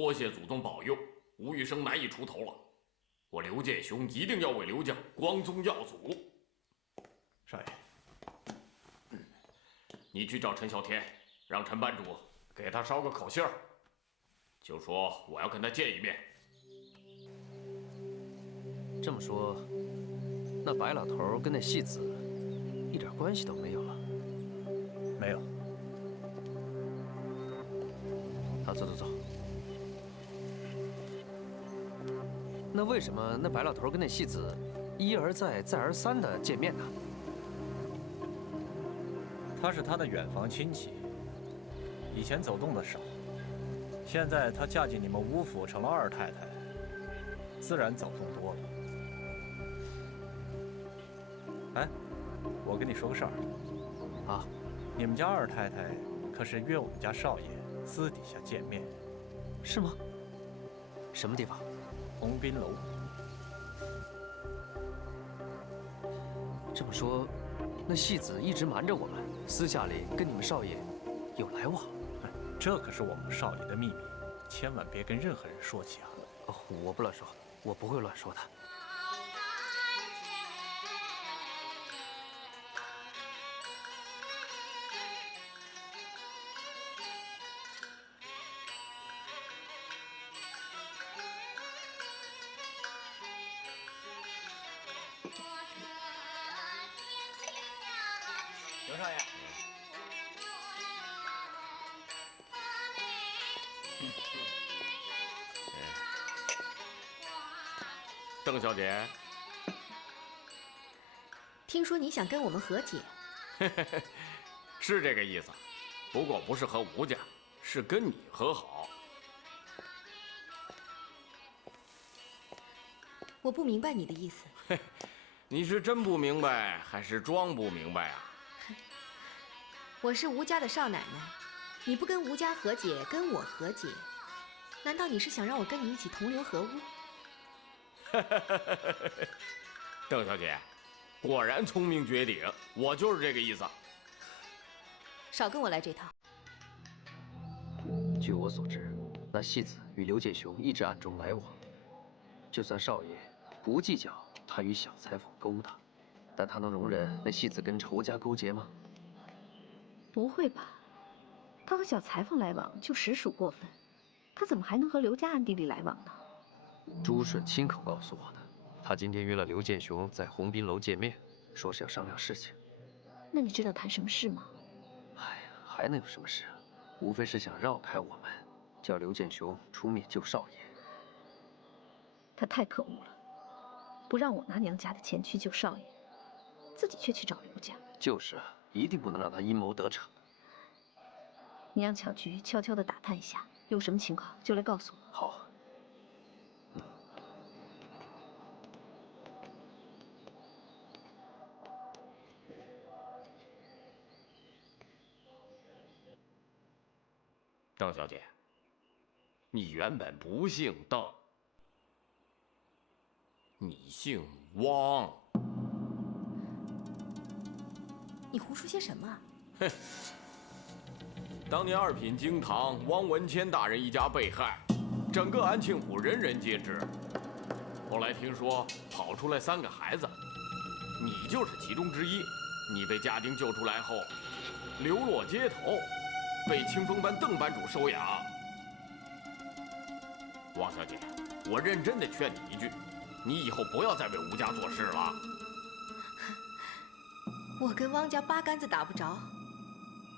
多谢祖宗保佑，吴玉生难以出头了。我刘建雄一定要为刘家光宗耀祖。少爷，你去找陈小天，让陈班主给他捎个口信儿，就说我要跟他见一面。这么说，那白老头跟那戏子一点关系都没有了？没有。好，走走走。那为什么那白老头跟那戏子一而再、再而三的见面呢？他是他的远房亲戚，以前走动的少，现在她嫁进你们吴府成了二太太，自然走动多了。哎，我跟你说个事儿。啊，你们家二太太可是约我们家少爷私底下见面。是吗？什么地方？鸿宾楼。这么说，那戏子一直瞒着我们，私下里跟你们少爷有来往。哎，这可是我们少爷的秘密，千万别跟任何人说起啊。哦，我不乱说，我不会乱说的。刘少爷，邓小姐，听说你想跟我们和解，是这个意思，不过不是和吴家，是跟你和好。我不明白你的意思。你是真不明白，还是装不明白啊？我是吴家的少奶奶，你不跟吴家和解，跟我和解，难道你是想让我跟你一起同流合污？邓小姐，果然聪明绝顶，我就是这个意思。少跟我来这套。据我所知，那戏子与刘建雄一直暗中来往，就算少爷不计较他与小裁缝勾搭，但他能容忍那戏子跟仇家勾结吗？不会吧？他和小裁缝来往就实属过分，他怎么还能和刘家暗地里来往呢？朱顺亲口告诉我的，他今天约了刘建雄在鸿宾楼见面，说是要商量事情。那你知道谈什么事吗？哎呀，还能有什么事啊？无非是想绕开我们，叫刘建雄出面救少爷。他太可恶了，不让我拿娘家的钱去救少爷，自己却去找刘家。就是啊，一定不能让他阴谋得逞。你让巧菊悄悄地打探一下，有什么情况就来告诉我。好。邓小姐，你原本不姓邓，你姓汪。你胡说些什么？哼！当年二品京堂汪文谦大人一家被害，整个安庆府人人皆知。后来听说跑出来3个孩子，你就是其中之一。你被家丁救出来后，流落街头，被清风班邓班主收养。汪小姐，我认真的劝你一句，你以后不要再为吴家做事了。我跟汪家八竿子打不着，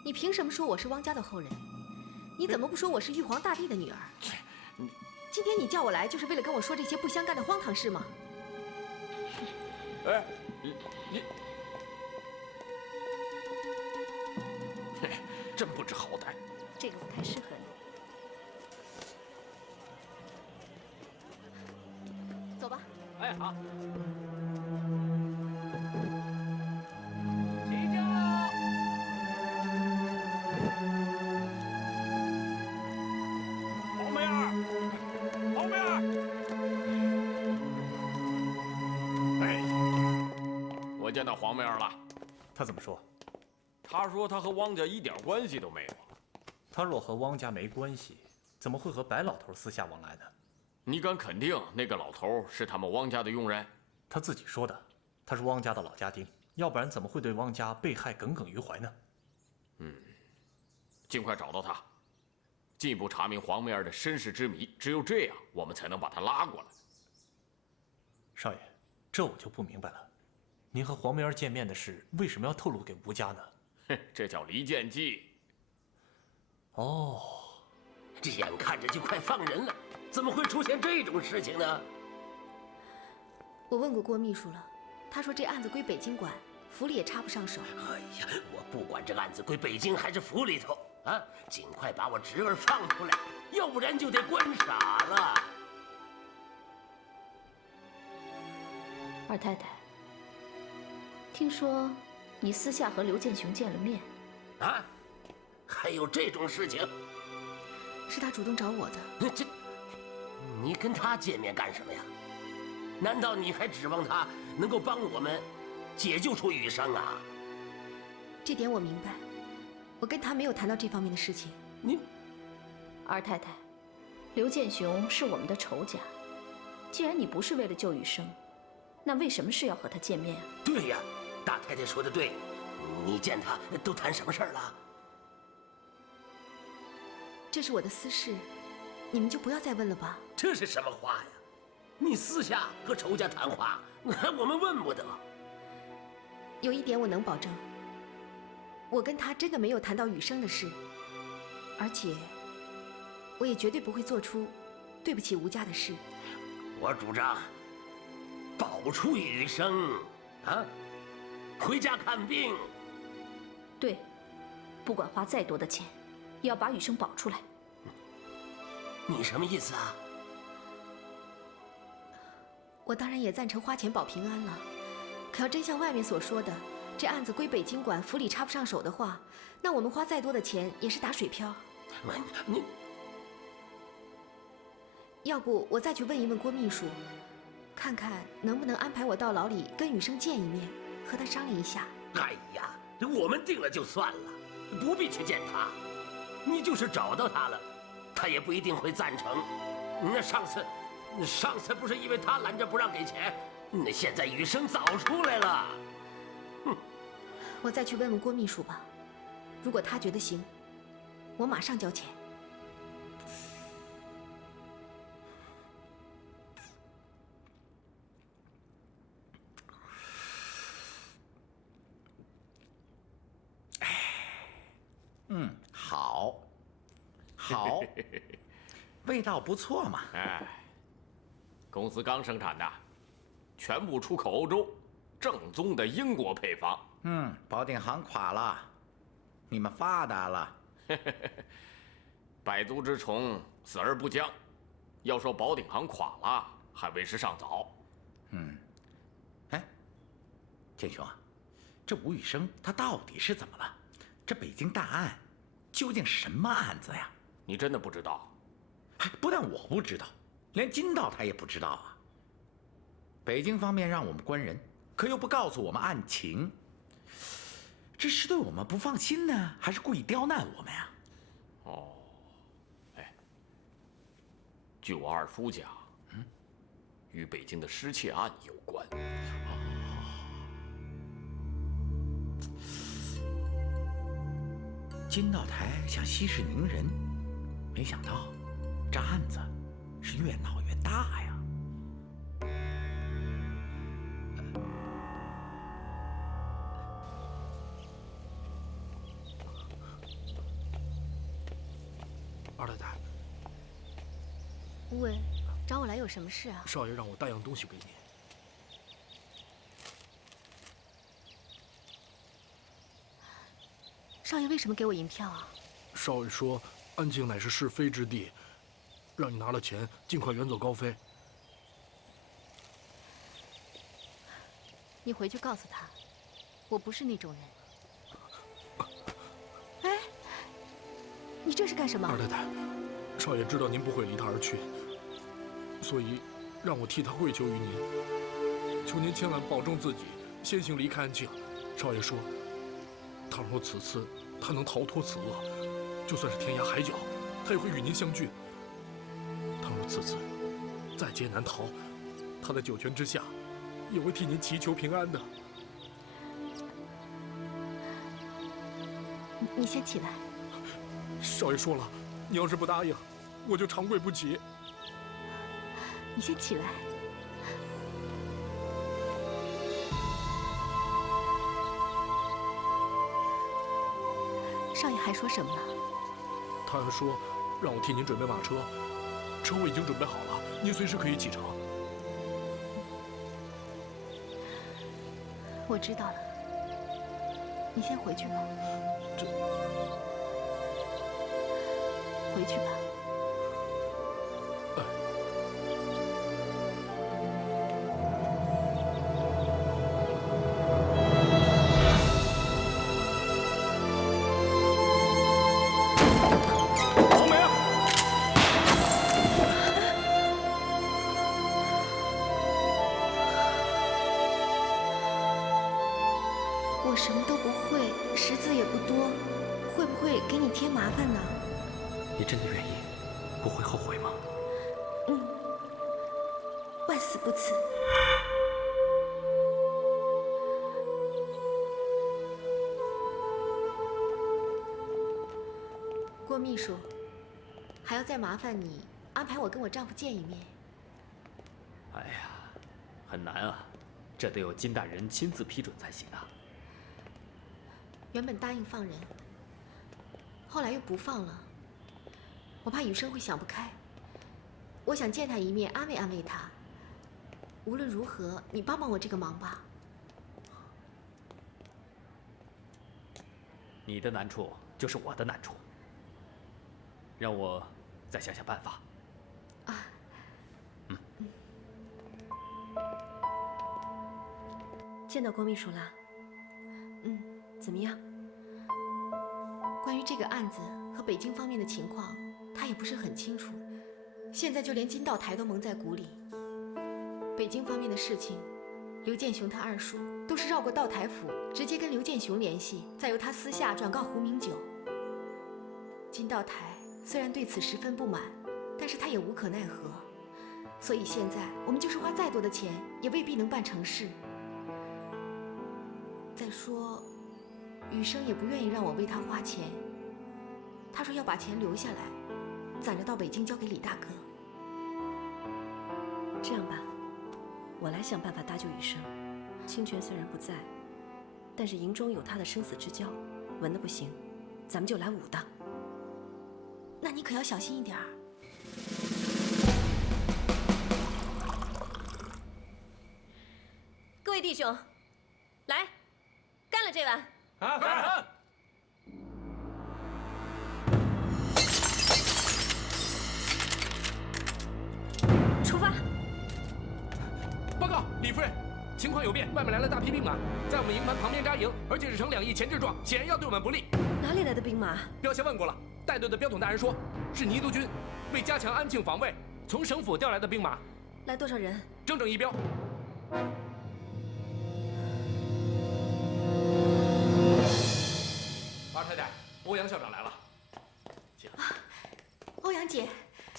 你凭什么说我是汪家的后人？你怎么不说我是玉皇大帝的女儿？今天你叫我来，就是为了跟我说这些不相干的荒唐事吗？哎，你，嘿，真不知好歹。这个不太适合你。走吧。哎，好。见到黄妹儿了，他怎么说？他说他和汪家一点关系都没有。他若和汪家没关系，怎么会和白老头私下往来呢？你敢肯定那个老头是他们汪家的佣人？他自己说的，他是汪家的老家丁，要不然怎么会对汪家被害耿耿于怀呢？尽快找到他，进一步查明黄梅儿的身世之谜。只有这样，我们才能把他拉过来。少爷，这我就不明白了，您和黄梅儿见面的事，为什么要透露给吴家呢？哼，这叫离间计。哦，这眼看着就快放人了，怎么会出现这种事情呢？我问过郭秘书了，他说这案子归北京管，府里也插不上手。哎呀，我不管这案子归北京还是府里头啊，尽快把我侄儿放出来，要不然就得关傻了。二太太，听说你私下和刘建雄见了面，啊？还有这种事情？是他主动找我的。这，你跟他见面干什么呀？难道你还指望他能够帮我们解救出雨生啊？这点我明白，我跟他没有谈到这方面的事情。你，二太太，刘建雄是我们的仇家，既然你不是为了救雨生，那为什么是要和他见面啊？对呀，大太太说的对，你见他都谈什么事儿了？这是我的私事，你们就不要再问了吧。这是什么话呀？你私下和仇家谈话，我们问不得。有一点我能保证，我跟他真的没有谈到雨生的事，而且我也绝对不会做出对不起吴家的事。我主张保出雨生，啊，回家看病。对，不管花再多的钱，也要把雨生保出来。你什么意思啊？我当然也赞成花钱保平安了，可要真像外面所说的，这案子归北京管，府里插不上手的话，那我们花再多的钱也是打水漂。你，要不我再去问一问郭秘书，看看能不能安排我到牢里跟雨生见一面，和他商量一下。哎呀，我们定了就算了，不必去见他。你就是找到他了，他也不一定会赞成。那上次不是因为他拦着不让给钱，那现在雨生早出来了。我再去问问郭秘书吧，如果他觉得行，我马上交钱。好，味道不错嘛。哎，公司刚生产的，全部出口欧洲，正宗的英国配方。保鼎行垮了，你们发达了。百足之虫，死而不僵。要说保鼎行垮了，还为时尚早。哎，建雄啊，这吴宇生他到底是怎么了？这北京大案究竟什么案子呀？你真的不知道？不但我不知道，连金道他也不知道啊。北京方面让我们关人，可又不告诉我们案情，这是对我们不放心呢，还是故意刁难我们呀？哦，哎，据我二叔讲，与北京的失窃案有关。金道台想息事宁人，没想到这案子是越闹越大呀。二太太，吴伟，找我来有什么事啊？少爷让我带样东西给你。少爷为什么给我银票啊？少爷说，安庆乃是是非之地，让你拿了钱尽快远走高飞。你回去告诉他，我不是那种人。哎，你这是干什么？二太太，少爷知道您不会离他而去，所以让我替他跪求于您，求您千万保重自己，先行离开安庆。少爷说，倘若此次他能逃脱此厄，就算是天涯海角，他也会与您相聚，此次在劫难逃，他的九泉之下也会替您祈求平安的。你先起来。少爷说了，你要是不答应，我就长跪不起。你先起来。少爷还说什么了？他还说让我替您准备马车，车我已经准备好了，您随时可以启程。我知道了，你先回去吧。回去吧。我什么都不会，识字也不多，会不会给你添麻烦呢？你真的愿意，不会后悔吗？万死不辞。郭秘书，还要再麻烦你安排我跟我丈夫见一面。哎呀，很难啊，这得有金大人亲自批准才行啊。原本答应放人，后来又不放了。我怕雨生会想不开，我想见他一面，安慰安慰他。无论如何，你帮帮我这个忙吧。你的难处就是我的难处，让我再想想办法。见到郭秘书了。怎么样？关于这个案子和北京方面的情况，他也不是很清楚。现在就连金道台都蒙在鼓里。北京方面的事情，刘建雄他二叔都是绕过道台府，直接跟刘建雄联系，再由他私下转告胡明九。金道台虽然对此十分不满，但是他也无可奈何。所以现在我们就是花再多的钱，也未必能办成事。再说，雨生也不愿意让我为他花钱，他说要把钱留下来，攒着到北京交给李大哥。这样吧，我来想办法搭救雨生。清泉虽然不在，但是营中有他的生死之交，文的不行，咱们就来武的。那你可要小心一点儿。各位弟兄，来，干了这碗！干！出发！报告，李夫人，情况有变，外面来了大批兵马，在我们营盘旁边扎营，而且是呈2翼前置状，显然要对我们不利。哪里来的兵马？镖先问过了，带队的镖统大人说，是尼督军为加强安庆防卫，从省府调来的兵马。来多少人？整整1镖。二太太，欧阳校长来了。请。欧阳姐，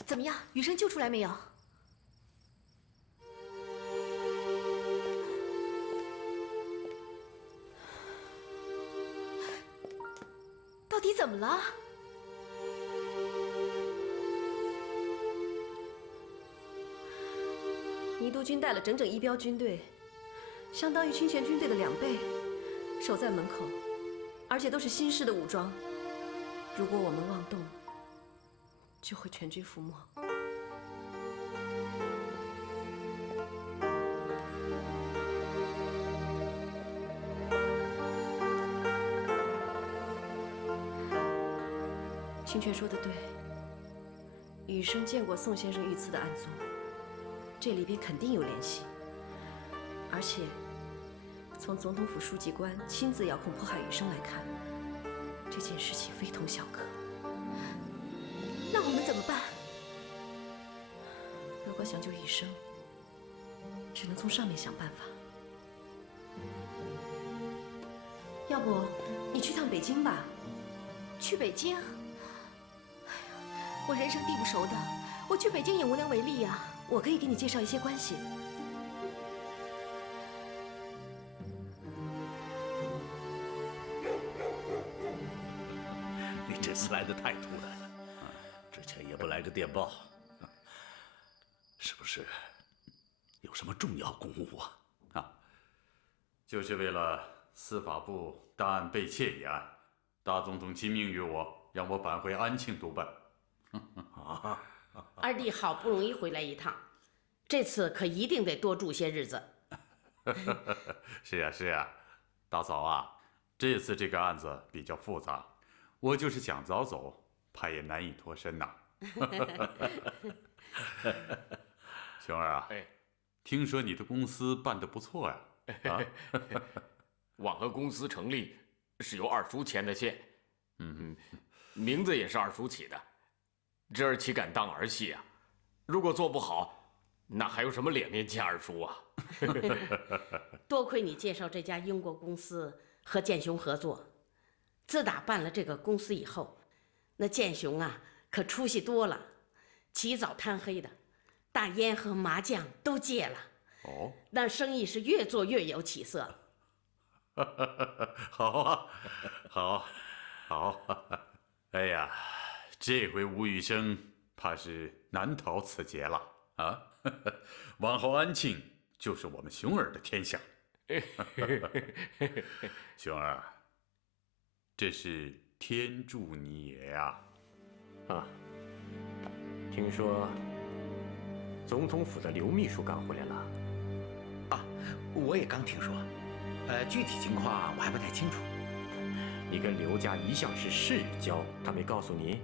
怎么样？雨生救出来没有？到底怎么了？尼督军带了整整1镖军队，相当于清泉军队的2倍，守在门口，而且都是新式的武装。如果我们妄动，就会全军覆没。清泉说的对，雨生见过宋先生遇刺的案宗，这里边肯定有联系。而且，从总统府书记官亲自遥控迫害雨生来看，这件事情非同小可。那我们怎么办？如果想救雨生，只能从上面想办法。要不，你去趟北京吧。去北京？哎呀，我人生地不熟的，我去北京也无能为力呀。我可以给你介绍一些关系。你这次来的太突然了，之前也不来个电报，是不是有什么重要公务啊？就是为了司法部档案被窃一案，大总统亲命于我，让我返回安庆督办。二弟好不容易回来一趟，这次可一定得多住些日子。是呀是呀，大嫂啊，这次这个案子比较复杂，我就是想早走，怕也难以脱身呐。熊儿啊，听说你的公司办得不错呀。网和公司成立是由二叔牵的线，名字也是二叔起的。这儿岂敢当儿戏啊？如果做不好，那还有什么脸面见二叔啊？多亏你介绍这家英国公司和建雄合作，自打办了这个公司以后，那建雄啊可出息多了，起早贪黑的，大烟和麻将都戒了。那生意是越做越有起色。好啊，好，哎呀，这回吴宇生怕是难逃此劫了啊！往后安庆就是我们熊儿的天下。熊儿，这是天助你也呀！听说总统府的刘秘书刚回来了。我也刚听说，具体情况我还不太清楚。你跟刘家一向是世交，他没告诉你？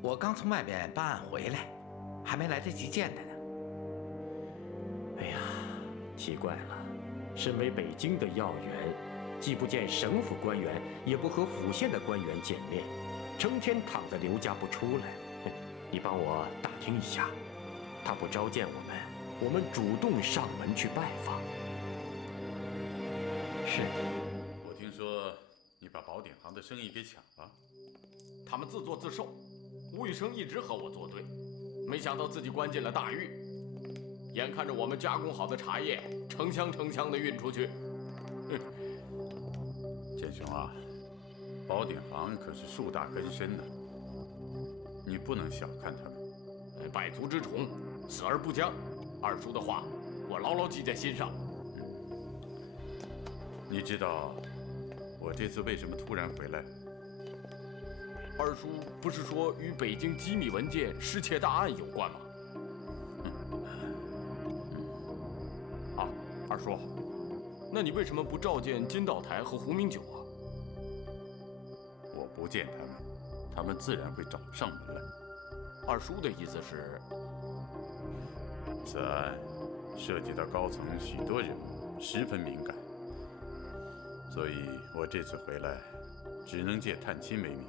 我刚从外边办案回来，还没来得及见他呢。哎呀，奇怪了，身为北京的要员，既不见省府官员，也不和府县的官员见面，成天躺在刘家不出来。你帮我打听一下，他不召见我们，我们主动上门去拜访。是。我听说你把宝典行的生意给抢了。他们自作自受，吴宇生一直和我作对，没想到自己关进了大狱。眼看着我们加工好的茶叶成箱的运出去。建雄啊，宝典行可是树大根深的，你不能小看他们。百足之虫，死而不僵。二叔的话，我牢牢记在心上。你知道我这次为什么突然回来？二叔不是说与北京机密文件失窃大案有关吗？二叔，那你为什么不召见金道台和胡明九啊？我不见他们，他们自然会找上门来。二叔的意思是，此案涉及到高层许多人物，十分敏感，所以我这次回来只能借探亲为名，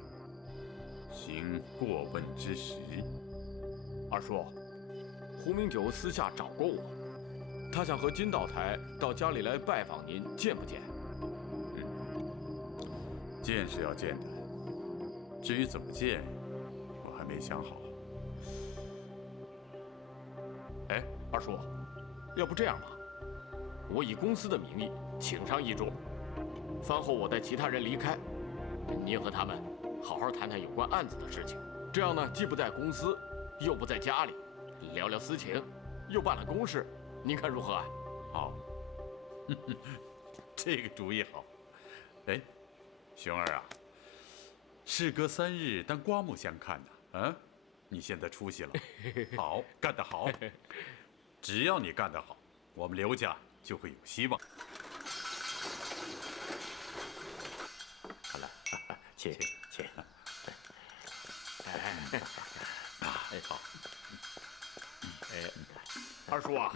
行过问之实。二叔，胡明九私下找过我，他想和金道台到家里来拜访您，见不见？见是要见的，至于怎么见，我还没想好。二叔，要不这样吧，我以公司的名义请上一桌，饭后我带其他人离开，您和他们好好谈谈有关案子的事情。这样呢，既不在公司，又不在家里，聊聊私情，又办了公事，您看如何啊？好，这个主意好。哎，熊儿啊，事隔3日，但刮目相看呐！啊，你现在出息了，好，干得好！只要你干得好，我们刘家就会有希望。好了，请。好。二叔啊，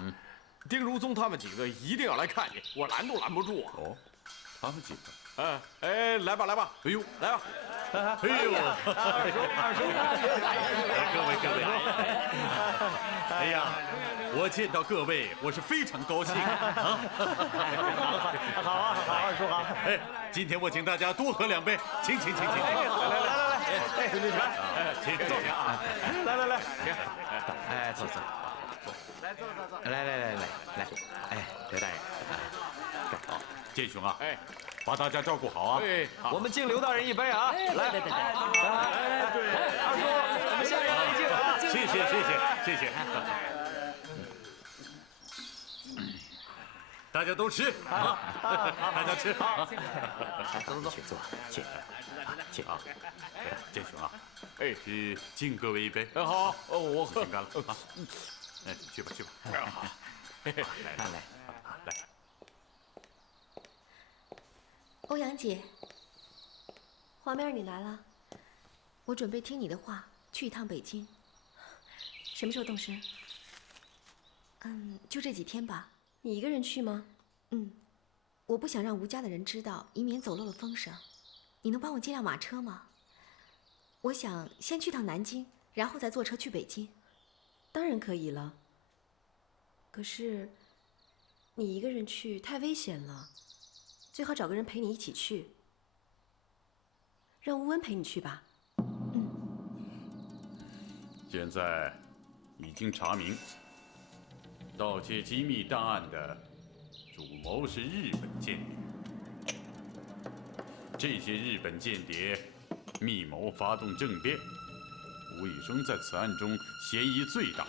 丁如松他们几个一定要来看你，我拦都拦不住啊。他们几个？来吧。哎呦，来吧。哎呦，二叔，各位，哎呀，我见到各位，我是非常高兴啊！好，二叔好。哎，今天我请大家多喝2杯，请。来。你看，请坐下啊！来来来，哎，坐。来坐。来，哎，刘大人，好，建雄啊，哎，把大家照顾好啊！对，我们敬刘大人一杯啊！来，二叔，我们向刘大人敬啊！谢谢。大家都吃啊！大家吃。好，走。请坐，请啊，建雄啊，哎，是敬各位一杯。好，我喝。先干了啊！哎，去吧。好，来。欧阳姐，花面，你来了。我准备听你的话，去一趟北京。什么时候动身？就这几天吧。你一个人去吗？我不想让吴家的人知道，以免走漏了风声。你能帮我借辆马车吗？我想先去趟南京，然后再坐车去北京。当然可以了。可是，你一个人去太危险了，最好找个人陪你一起去。让吴温陪你去吧。现在已经查明，盗窃机密档案的主谋是日本间谍。这些日本间谍密谋发动政变，吴宇生在此案中嫌疑最大，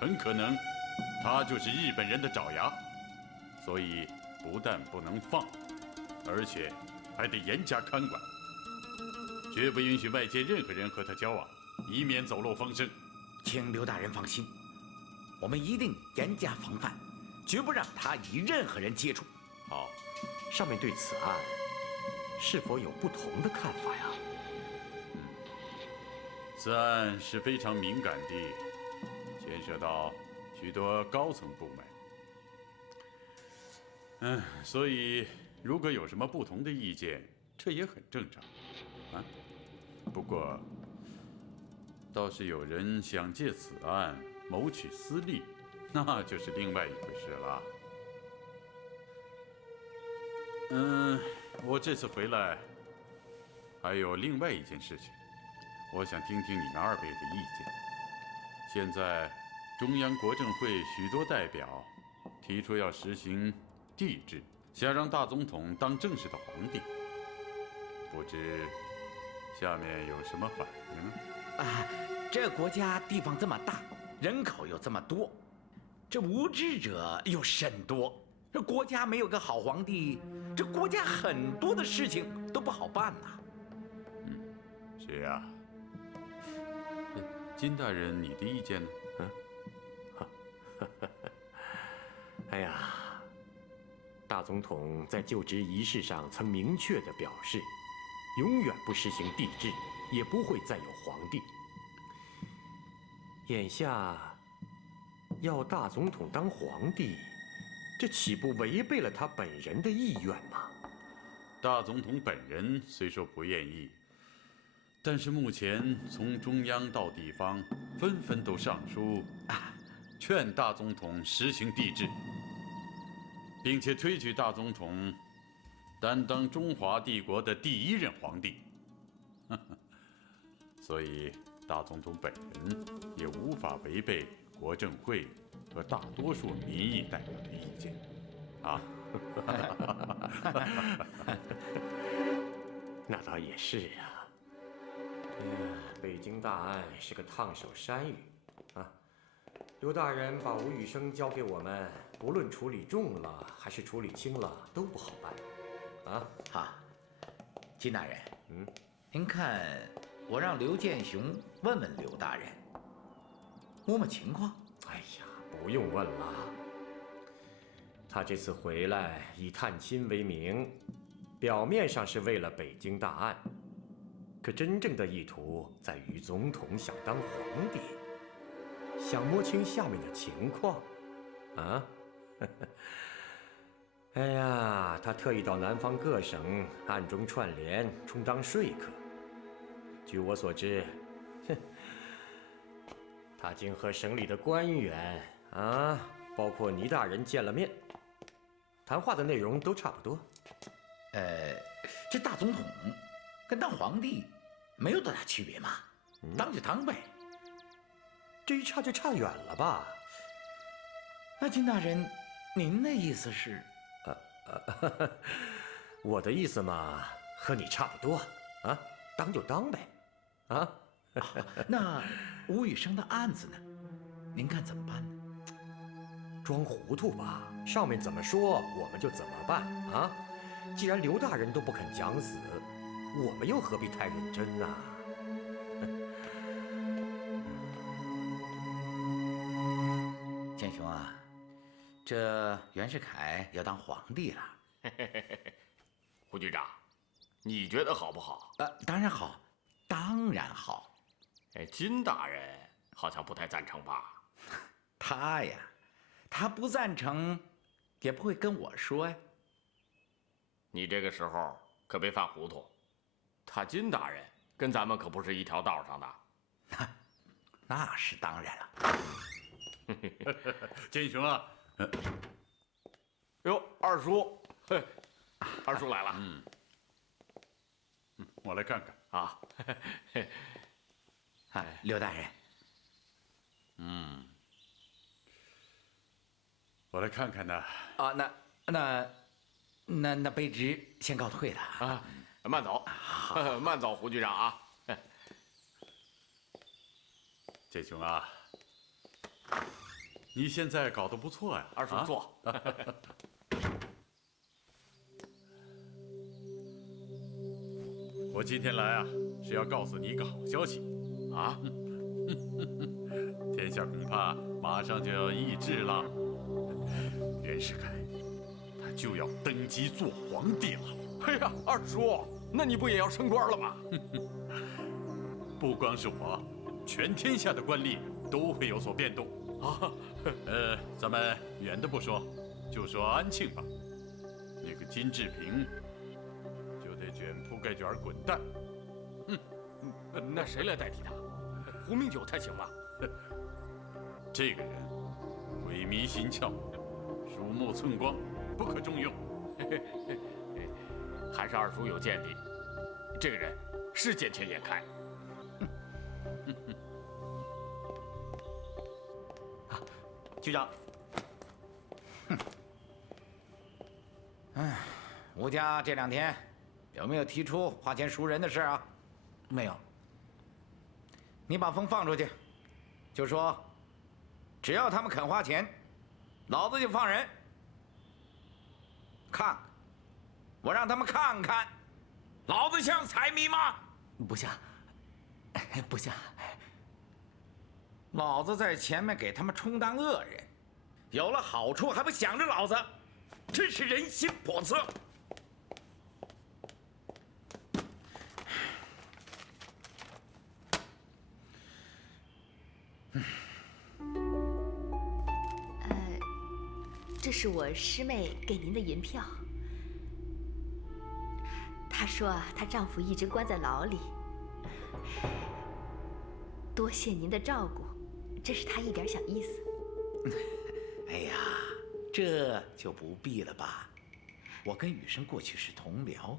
很可能他就是日本人的爪牙，所以不但不能放，而且还得严加看管，绝不允许外界任何人和他交往，以免走漏风声。请刘大人放心，我们一定严加防范，绝不让他与任何人接触。好，上面对此案是否有不同的看法呀？此案是非常敏感的，牵涉到许多高层部门。所以如果有什么不同的意见，这也很正常啊。不过，倒是有人想借此案谋取私利，那就是另外一回事了。我这次回来还有另外一件事情，我想听听你们二位的意见。现在中央国政会许多代表提出要实行帝制，想让大总统当正式的皇帝，不知下面有什么反应呢？这国家地方这么大，人口又这么多，这无知者又甚多，这国家没有个好皇帝，这国家很多的事情都不好办呐。是呀。金大人，你的意见呢？哎呀，大总统在就职仪式上曾明确地表示，永远不实行帝制，也不会再有皇帝。眼下要大总统当皇帝，这岂不违背了他本人的意愿吗？大总统本人虽说不愿意，但是目前从中央到地方，纷纷都上书劝大总统实行帝制，并且推举大总统担当中华帝国的第一任皇帝。所以大总统本人也无法违背国政会和大多数民意代表的意见啊。那倒也是啊。北京大案是个烫手山芋啊。刘大人把吴宇生交给我们，无论处理重了还是处理轻了都不好办啊。好，金大人，您看我让刘建雄问问刘大人，摸摸情况。哎呀，不用问了。他这次回来以探亲为名，表面上是为了北京大案，可真正的意图在于总统想当皇帝，想摸清下面的情况，啊？哎呀，他特意到南方各省暗中串联，充当说客。据我所知，他竟和省里的官员啊，包括倪大人见了面，谈话的内容都差不多。这大总统跟当皇帝没有多大区别嘛，当就当呗。这一差就差远了吧？那金大人，您的意思是？我的意思嘛，和你差不多啊，当就当呗，啊。那吴宇生的案子呢？您看怎么办呢？装糊涂吧，上面怎么说我们就怎么办啊！既然刘大人都不肯讲死，我们又何必太认真呢？建雄啊，这袁世凯要当皇帝了。胡局长，你觉得好不好？当然好，当然好。金大人好像不太赞成吧？他呀，他不赞成，也不会跟我说呀。你这个时候可别犯糊涂，他金大人跟咱们可不是一条道上的。那是当然了。建雄啊，哟，二叔，二叔来了。我来看看啊。刘大人，我来看看呢。那卑职先告退了啊，慢走，慢走，胡局长啊。建雄啊，你现在搞得不错呀，二叔坐。我今天来啊，是要告诉你一个好消息啊！天下恐怕马上就要易帜了，袁世凯他就要登基做皇帝了。哎呀，二叔，那你不也要升官了吗？不光是我，全天下的官吏都会有所变动啊。咱们远的不说，就说安庆吧，那个金志平就得卷铺盖卷滚蛋。那谁来代替他？胡明九他行吗？这个人鬼迷心窍，鼠目寸光，不可重用。还是二叔有见地，这个人是见钱眼开。局长，吴家这2天有没有提出花钱赎人的事啊？没有。你把风放出去，就说只要他们肯花钱，老子就放人。看，我让他们看看，老子像财迷吗？不像，不像。老子在前面给他们充当恶人，有了好处还不想着老子，真是人心叵测。这是我师妹给您的银票。她说她丈夫一直关在牢里，多谢您的照顾，这是她一点小意思。哎呀，这就不必了吧。我跟雨生过去是同僚，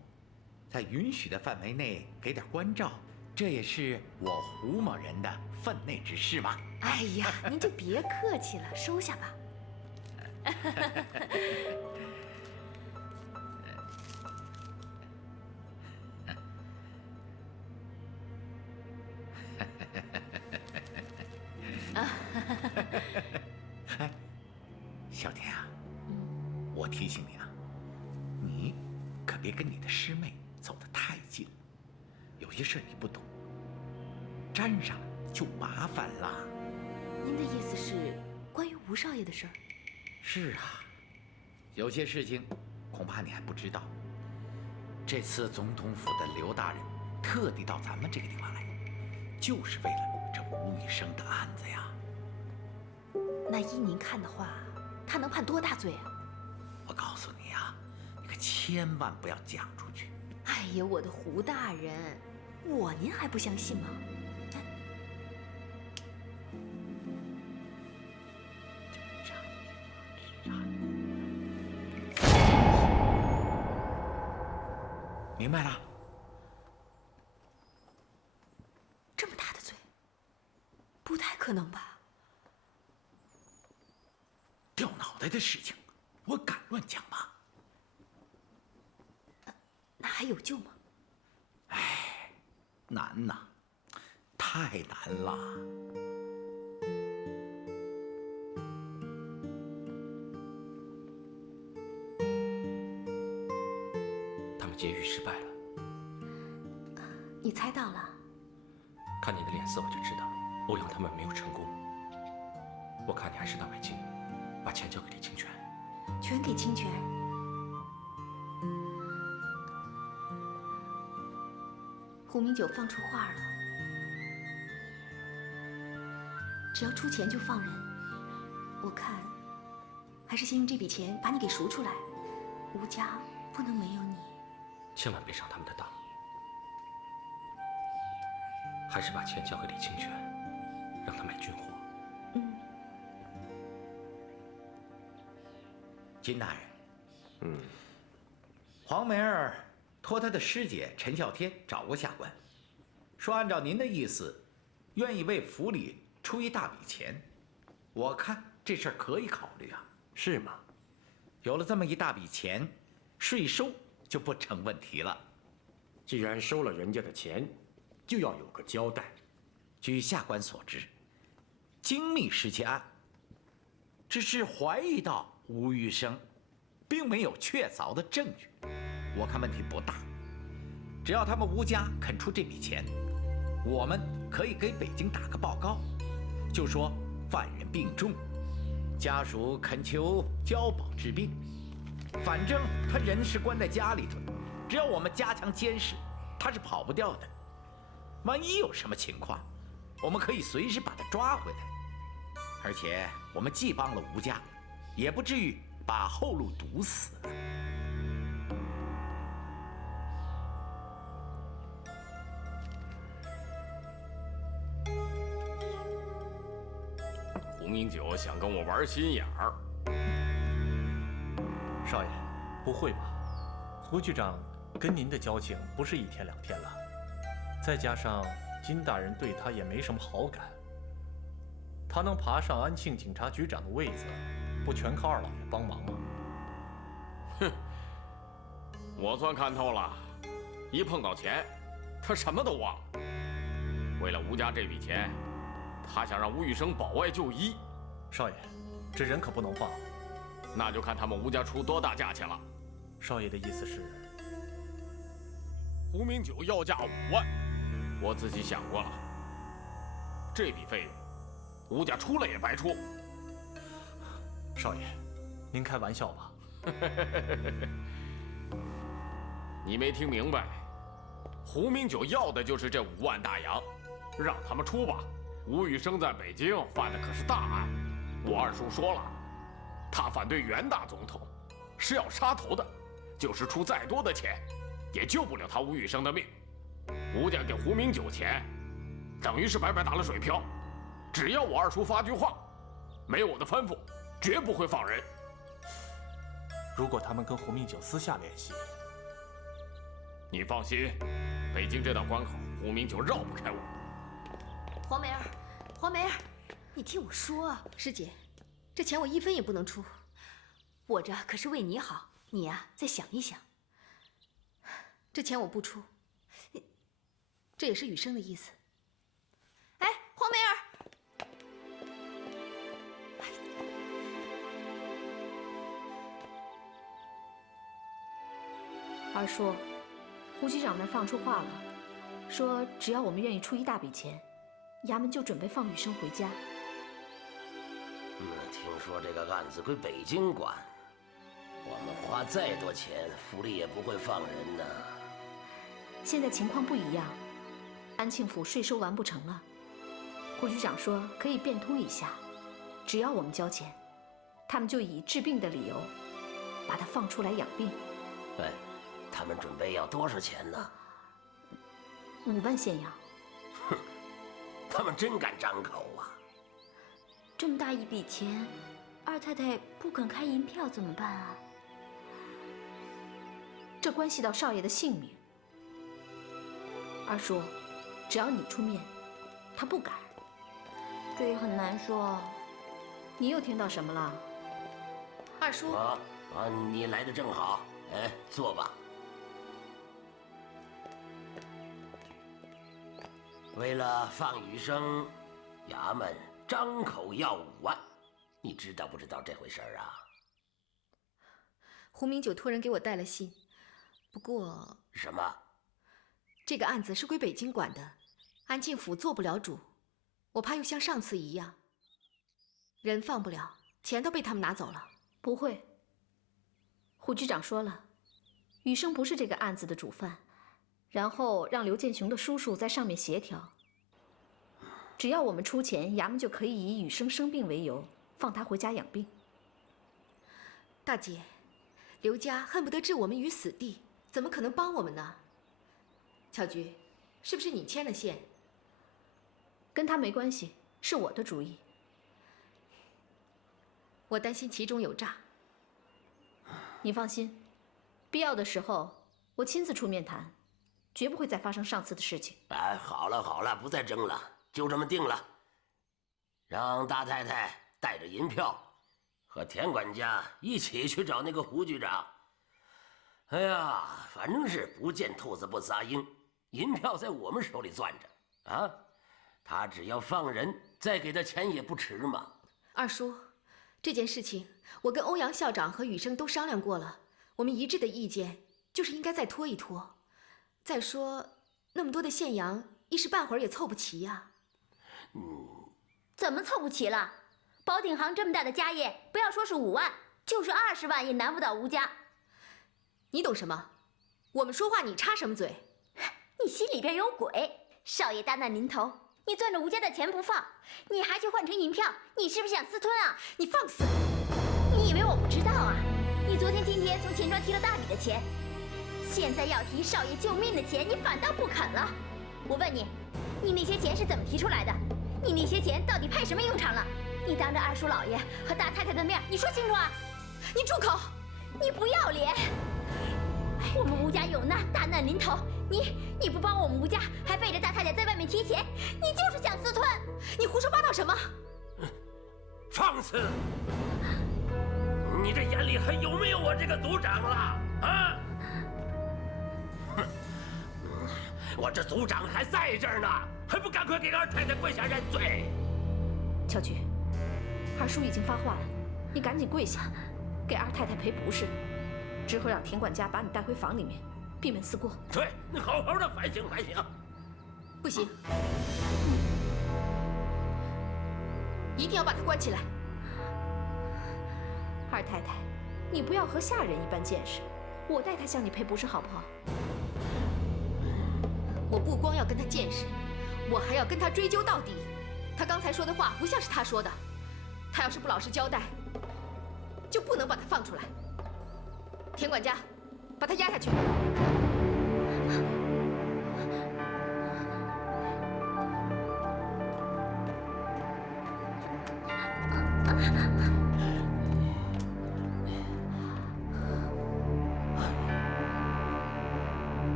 在允许的范围内给点关照，这也是我胡某人的分内之事嘛。哎呀，您就别客气了，收下吧。哎，小田啊，我提醒你啊，你可别跟你的师妹走得太近，有些事你不懂，沾上就麻烦了。您的意思是关于吴少爷的事儿？是啊，有些事情恐怕你还不知道。这次总统府的刘大人特地到咱们这个地方来，就是为了这吴宇生的案子呀。那依您看的话，他能判多大罪啊？我告诉你啊，你可千万不要讲出去。哎呀，我的胡大人，您还不相信吗？明白了。太可能吧？掉脑袋的事情，我敢乱讲吗？那还有救吗？哎，难呐，太难了。他们劫狱失败了，你猜到了？看你的脸色我就知道，欧阳他们没有成功。我看你还是到北京，把钱交给李清泉。全给清泉。胡明九放出话了，只要出钱就放人。我看，还是先用这笔钱把你给赎出来。吴家不能没有你。千万别上他们的当，还是把钱交给李清泉，让他买军火。金大人，黄梅儿托他的师姐陈啸天找过下官，说按照您的意思，愿意为府里出一大笔钱。我看这事儿可以考虑啊。是吗？有了这么一大笔钱，税收就不成问题了。既然收了人家的钱，就要有个交代。据下官所知，精密尸窃案只是怀疑到吴玉生，并没有确凿的证据。我看问题不大，只要他们吴家肯出这笔钱，我们可以给北京打个报告，就说犯人病重，家属恳求交保治病。反正他人是关在家里头，只要我们加强监视，他是跑不掉的。万一有什么情况，我们可以随时把他抓回来。而且我们既帮了吴家，也不至于把后路堵死。胡明九想跟我玩心眼儿。少爷，不会吧？胡局长跟您的交情不是一天两天了，再加上金大人对他也没什么好感，他能爬上安庆警察局长的位子，不全靠二老爷帮忙吗？哼，我算看透了，一碰到钱，他什么都忘了。为了吴家这笔钱，他想让吴玉生保外就医。少爷，这人可不能放。那就看他们吴家出多大价钱了。少爷的意思是，胡明九要价5万，我仔细想过了，这笔费用，吴家出了也白出。少爷，您开玩笑吧？你没听明白，胡明九要的就是这5万大洋，让他们出吧。吴玉生在北京犯的可是大案，我二叔说了，他反对袁大总统，是要杀头的，就是出再多的钱，也救不了他吴玉生的命。吴家给胡明九钱，等于是白白打了水漂。只要我二叔发句话，没有我的吩咐，绝不会放人。如果他们跟胡明九私下联系，你放心，北京这道关口，胡明九绕不开我。黄梅儿，黄梅儿，你听我说啊，师姐，这钱我1分也不能出，我这可是为你好，你呀再想一想。这钱我不出，这也是雨生的意思。哎，黄梅儿，二叔，胡局长那儿放出话了，说只要我们愿意出一大笔钱，衙门就准备放雨生回家。听说这个案子归北京管，我们花再多钱，府里也不会放人的。现在情况不一样，安庆府税收完不成了，胡局长说可以变通一下，只要我们交钱，他们就以治病的理由把他放出来养病。哎，他们准备要多少钱呢？5万现洋。哼，他们真敢张口啊！这么大一笔钱，二太太不肯开银票怎么办啊？这关系到少爷的性命。二叔，只要你出面，他不敢。所以很难说。你又听到什么了？二叔。你来的正好，坐吧。为了放雨生，衙门张口要5万，你知道不知道这回事儿啊？胡明九托人给我带了信，不过什么？这个案子是归北京管的，安庆府做不了主，我怕又像上次一样，人放不了，钱都被他们拿走了。不会，胡局长说了，雨生不是这个案子的主犯，然后让刘建雄的叔叔在上面协调。只要我们出钱，衙门就可以以雨生生病为由，放他回家养病。大姐，刘家恨不得置我们于死地，怎么可能帮我们呢？巧菊，是不是你牵了线？跟他没关系，是我的主意。我担心其中有诈。你放心，必要的时候我亲自出面谈，绝不会再发生上次的事情。好了好了，不再争了，就这么定了。让大太太带着银票，和田管家一起去找那个胡局长。哎呀，反正是不见兔子不撒鹰，银票在我们手里攥着啊，他只要放人，再给他钱也不迟嘛。二叔，这件事情我跟欧阳校长和雨生都商量过了，我们一致的意见就是应该再拖一拖。再说那么多的现洋，一时半会儿也凑不齐呀。怎么凑不齐了？保鼎行这么大的家业，不要说是5万，就是20万也难不倒吴家。你懂什么？我们说话你插什么嘴？你心里边有鬼！少爷大难临头，你攥着吴家的钱不放，你还去换成银票，你是不是想私吞啊？你放肆！你以为我不知道啊？你昨天、今天从钱庄提了大笔的钱，现在要提少爷救命的钱，你反倒不肯了。我问你，你那些钱是怎么提出来的？你那些钱到底派什么用场了？你当着二叔老爷和大太太的面，你说清楚啊！你住口！你不要脸！我们吴家有难，大难临头，你不帮我们吴家，还背着大太太在外面提钱，你就是想私吞！你胡说八道什么？放肆！你这眼里还有没有我这个族长了啊？哼！我这族长还在这儿呢，还不赶快给二太太跪下认罪？巧菊，二叔已经发话了，你赶紧跪下，给二太太赔不是。之后让田管家把你带回房里面，闭门思过。对，你好好的反省反省。不行，一定要把他关起来。二太太，你不要和下人一般见识，我代他向你赔不是好不好？我不光要跟他见识，我还要跟他追究到底。他刚才说的话不像是他说的，他要是不老实交代，就不能把他放出来。田管家，把他押下去。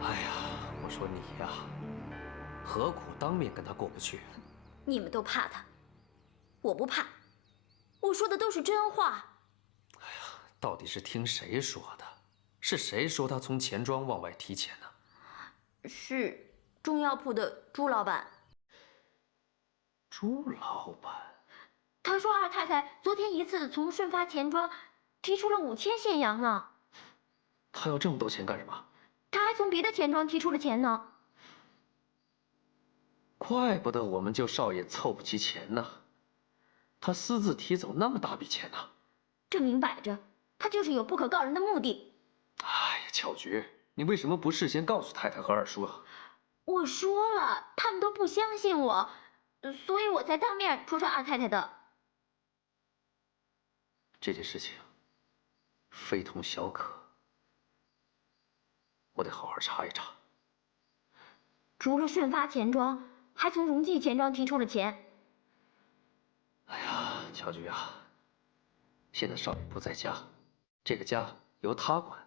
哎呀，我说你呀，何苦当面跟他过不去？你们都怕他，我不怕。我说的都是真话。哎呀，到底是听谁说的？是谁说他从钱庄往外提钱呢？是中药铺的朱老板。朱老板？他说二太太昨天一次从顺发钱庄提出了5000现洋呢。他要这么多钱干什么？他还从别的钱庄提出了钱呢。怪不得我们救少爷凑不齐钱呢。他私自提走那么大笔钱呢？这明摆着，他就是有不可告人的目的。哎呀，巧菊，你为什么不事先告诉太太和二叔啊？我说了，他们都不相信我，所以我才当面戳穿二太太的。这件事情非同小可，我得好好查一查。除了顺发钱庄，还从荣记钱庄提出了钱。哎呀，巧菊啊，现在少爷不在家，这个家由他管，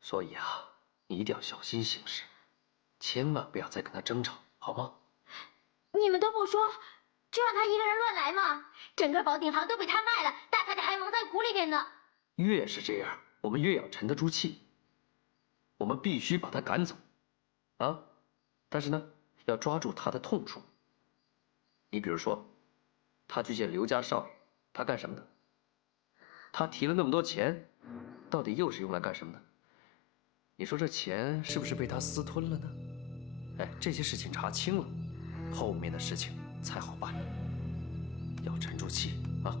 所以啊，你一定要小心行事，千万不要再跟他争吵，好吗？你们都不说，就让他一个人乱来吗？整个宝鼎行都被他卖了，大太太还蒙在鼓里边呢。越是这样，我们越要沉得住气。我们必须把他赶走，啊！但是呢，要抓住他的痛处。你比如说，他去见刘家少爷，他干什么的？他提了那么多钱，到底又是用来干什么的？你说这钱是不是被他私吞了呢？哎，这些事情查清了，后面的事情才好办。要沉住气啊！